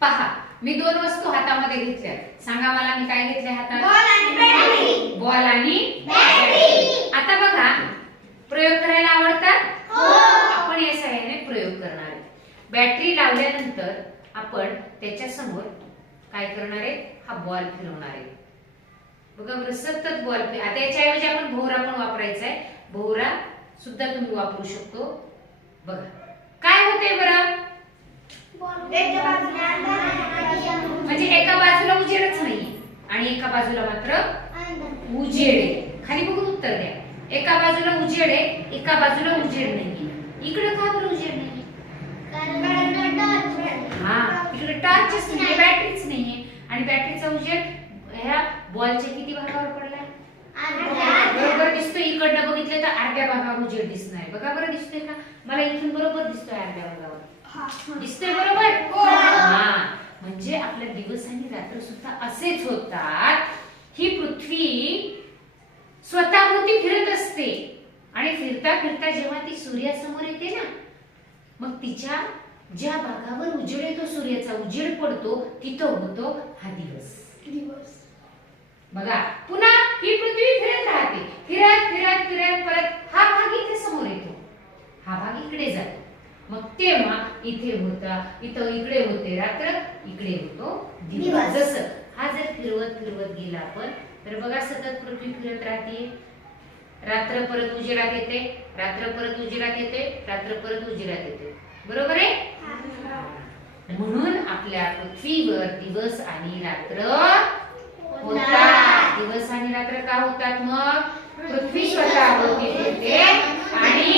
पहा, मी दोन वस्तू हातामध्ये घेतल्या. सांगा मला मी काय घेतले हातात? बॉल आणि बॅटरी. बॉल आणि बॅटरी. आता बघा, प्रयोग करायला आवडतात? हो. आपण या सहाय्याने प्रयोग करणार आहे. बॅटरी लावल्यानंतर आपण त्याच्या समोर काय करणार आहे? हा बॉल फिरवणार आहे. बघा बरं, सतत बॉल. आता याच्याऐवजी आपण भोवरा पण वापरायचा आहे. भोवरा सुद्धा तुम्ही वापरू शकतो. बघा काय होते बरं, म्हणजे एका बाजूला उजेडच नाही आणि एका बाजूला मात्र उजेड आहे. खाली बघून उत्तर द्या. एका बाजूला उजेड आहे, एका बाजूला उजेड नाही. इकडे का बरं उजेड नाही? हा, इकडे टॉर्चच नाही, बॅटरीच नाहीये. आणि बॅटरीचा उजेड ह्या बॉलच्या किती भागावर पडलाय? बरोबर दिसतोय. इकडनं बघितलं तर अर्ध्या भागावर उजेड दिसणार. बघा बरं, दिसतोय का? मला इथून बरोबर दिसतोय अर्ध्या भागावर. दिसतोय बरोबर? हा, म्हणजे आपल्या दिवस आणि रात्र सुद्धा असेच होतात. ही पृथ्वी स्वतःभोवती फिरत असते आणि फिरता फिरता जेव्हा ती सूर्यासमोर येते ना, मग तिच्या ज्या भागावर उजेड येतो, सूर्याचा उजेड पडतो, तिथं होतो हा दिवस. बघा, पुन्हा ही पृथ्वी फिरत राहते. फिरत फिरत फिरत परत हा भाग इथे समोर येतो, हा भाग इकडे जातो. मग तेव्हा इथे होता, इथं इकडे होते रात्र, इकडे होतो दिवस. जसं हा जर फिरवत फिरवत गेला आपण, तर बघा सतत पृथ्वी फिरत राहते. रात्र परत उजेडात येते, रात्र परत उजेडात येते, रात्र परत उजेडात येते. बरोबर आहे? म्हणून आपल्या पृथ्वीवर दिवस आणि रात्र होतात. दिवस आणि रात्र का होतात? मग पृथ्वी स्वतःभोवती फिरते आणि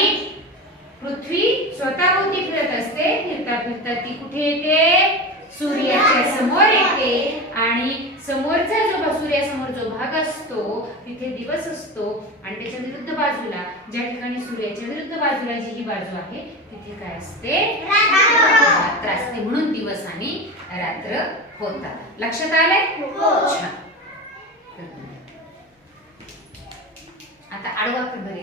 पृथ्वी स्वतःभोवती फिरत असते. फिरता फिरता ती कुठे येते? सूर्याच्या समोर येते. आणि समोरचा जो सूर्यासमोर जो भाग असतो तिथे दिवस असतो आणि त्याच्या विरुद्ध बाजूला, ज्या ठिकाणी सूर्याच्या विरुद्ध बाजूला जी ही बाजू आहे तिथे काय असते? रात्र असते. म्हणून दिवस आणि रात्र होतात. लक्षात आलंय? छान. आता आडवा प्रभाग